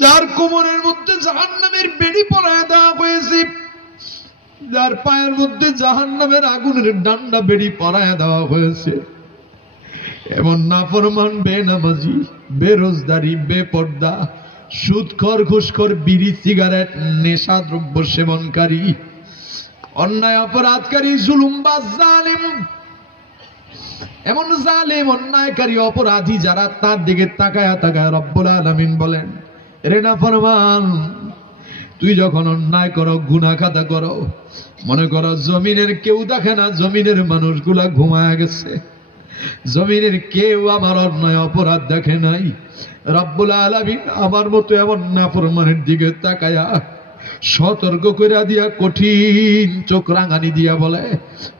যার কোমরের মধ্যে জাহান্নামের বেড়ি পরায় দেওয়া হয়েছে, যার পায়ের মধ্যে জাহান্নামের আগুনের ডান্ডা বেড়ি পরায় দেওয়া হয়েছে, এমন নাফরমান, বেনামাজি, বেরোজগারি, বেপর্দা, সুদখোর, ঘুষখোর, বিড়ি, সিগারেট, নেশা দ্রব্য সেবনকারী, অন্যায় অপরাধকারী, জুলুমবাজ, জালেম, এমন জালেম অন্যায়কারী অপরাধী যারা, তার দিকে তাকায়া তাকায়া রব্বুল আলামিন বলেন, রে নাফরমান, তুই যখন অন্যায় করো, গুনাহ খাতা করো, মনে করো জমিনের কেউ দেখে না, জমিনের মানুষগুলা ঘুমায় গেছে, জমিনের কেউ আমার অন্যায় অপরাধ দেখে নাই। রব্বুল আলামিন আমার মতো এমন নাফরমানের দিকে তাকায়া সতর্ক করে দিয়া, কঠিন চোখ রাঙানি দিয়া বলে,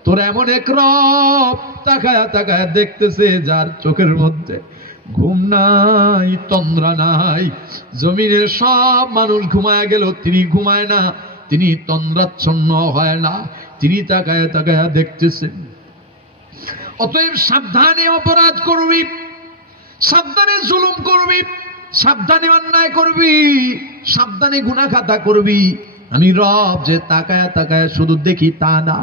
তোর এমন এক রব তাকায়া তাকায়া দেখতেছে যার চোখের মধ্যে ঘুম নাই, তন্দ্রা নাই। জমিনের সব মানুষ ঘুমায় গেল, তিনি ঘুমায় না, তিনি তন্দ্রাচ্ছন্ন হয় না, তিনি তাকায়া তাকায়া দেখতেছেন। অতএব সাবধানে অপরাধ করবি, সাবধানে জুলুম করবি, সাবধানে অন্যায় করবি, সাবধানে গুনাহ খাতা করবি। আমি রব যে তাকায়া তাকায়া শুধু দেখি তা না,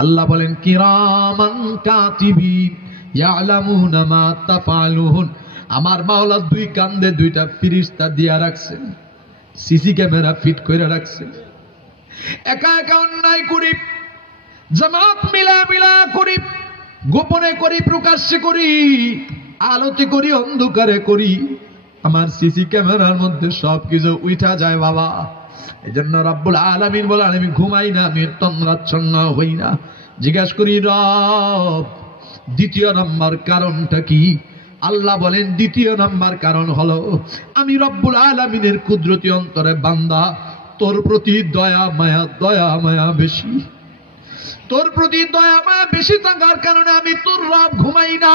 আল্লাহ বলেন কিরামান কাতিবিন ইয়ালামুনা মা তাফআলুন। আমার মাওলা দুই কান্দে দুইটা ফেরেশতা দিয়া রাখছেন, সিসি ক্যামেরা ফিট করে রাখছেন। একা একা অন্যায় করি, জামাত মিলা মিলা করি, গোপনে করি, প্রকাশ্যে করি, আলোতে করি, অন্ধকারে করি, আমার সিসি ক্যামেরার মধ্যে সবকিছু উঠা যায় বাবা। এই জন্য রব্বুল আলামিন বলেন, আমি ঘুমাই না, আমি তন্দ্রাচ্ছন্ন হই না। জিজ্ঞাসা করি, রব দ্বিতীয় নম্বর কারণটা কি? আল্লাহ বলেন, দ্বিতীয় নম্বর কারণ হলো আমি রব্বুল আলামিনের কুদরতি অন্তরে বান্দা, তোর প্রতি দয়া মায়া বেশি। তোর প্রতি দয়া মায়া বেশি থাকার কারণে আমি তোর রব ঘুমাই না।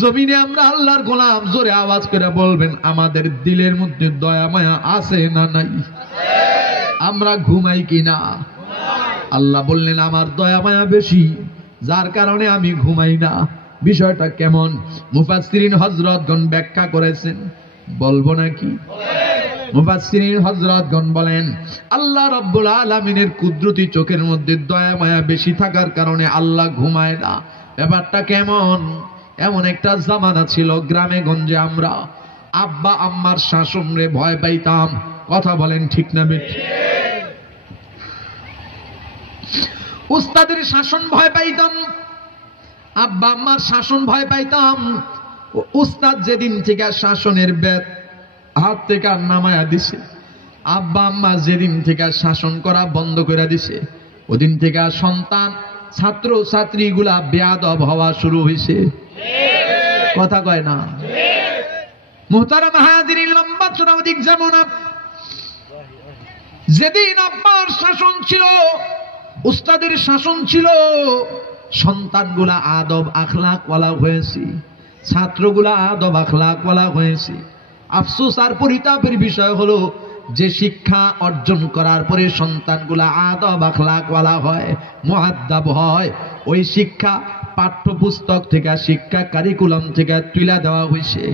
জমিনে আমরা আল্লাহর গোলাম, জোরে আওয়াজ করে বলবেন, আমাদের দিলের মধ্যে দয়া মায়া আছে না নাই? আমরা ঘুমাই কিনা? আল্লাহ বললেন, আমার দয়া মায়া বেশি, যার কারণে আমি ঘুমাই না। বিষয়টা কেমন? মুফাসসিরিন হযরতগণ ব্যাখ্যা করেছেন, বলবো নাকি? মুফাসসিরিন হযরতগণ বলেন, আল্লাহ রাব্বুল আলামিনের কুদরতি চোখের মধ্যে দয়া মায়া বেশি থাকার কারণে আল্লাহ ঘুমায় না। ব্যাপারটা কেমন? এমন একটা জামানা ছিল, গ্রামে গঞ্জে আমরা আব্বা আম্মার শাসনরে ভয় পাইতাম। কথা বলেন ঠিক না বেঠিক? উস্তাদের শাসন ভয় পাইতাম, আব্বা আম্মার শাসন ভয় পাইতাম। উস্তাদ যেদিন থেকে শাসনের বেত হাত থেকে নামায়া দিছে, আব্বা আম্মা যেদিন থেকে শাসন করা বন্ধ করে দিছে, ওদিন থেকে সন্তান ছাত্র ছাত্রীগুলা বেয়াদব হওয়া শুরু হয়েছে। কথা কয় না? মুহতারাম হাজিরিন, লম্বা চূড়া অধিক যাব না। যেদিন আব্বার শাসন ছিল, উস্তাদের শাসন ছিল, সন্তানগুলা আদব আখলাকওয়ালা হয়েছে, ছাত্রগুলা আদব আখলাকওয়ালা হয়েছে। আফসোস আর পরিতাপের বিষয় হলো, যে শিক্ষা অর্জন করার পরে সন্তানগুলা আদব আখলাকওয়ালা হয়, মুআদ্দাব হয়, ওই শিক্ষা পাঠ্যপুস্তক থেকে, শিক্ষা কারিকুলাম থেকে তুলে দেওয়া হয়েছে।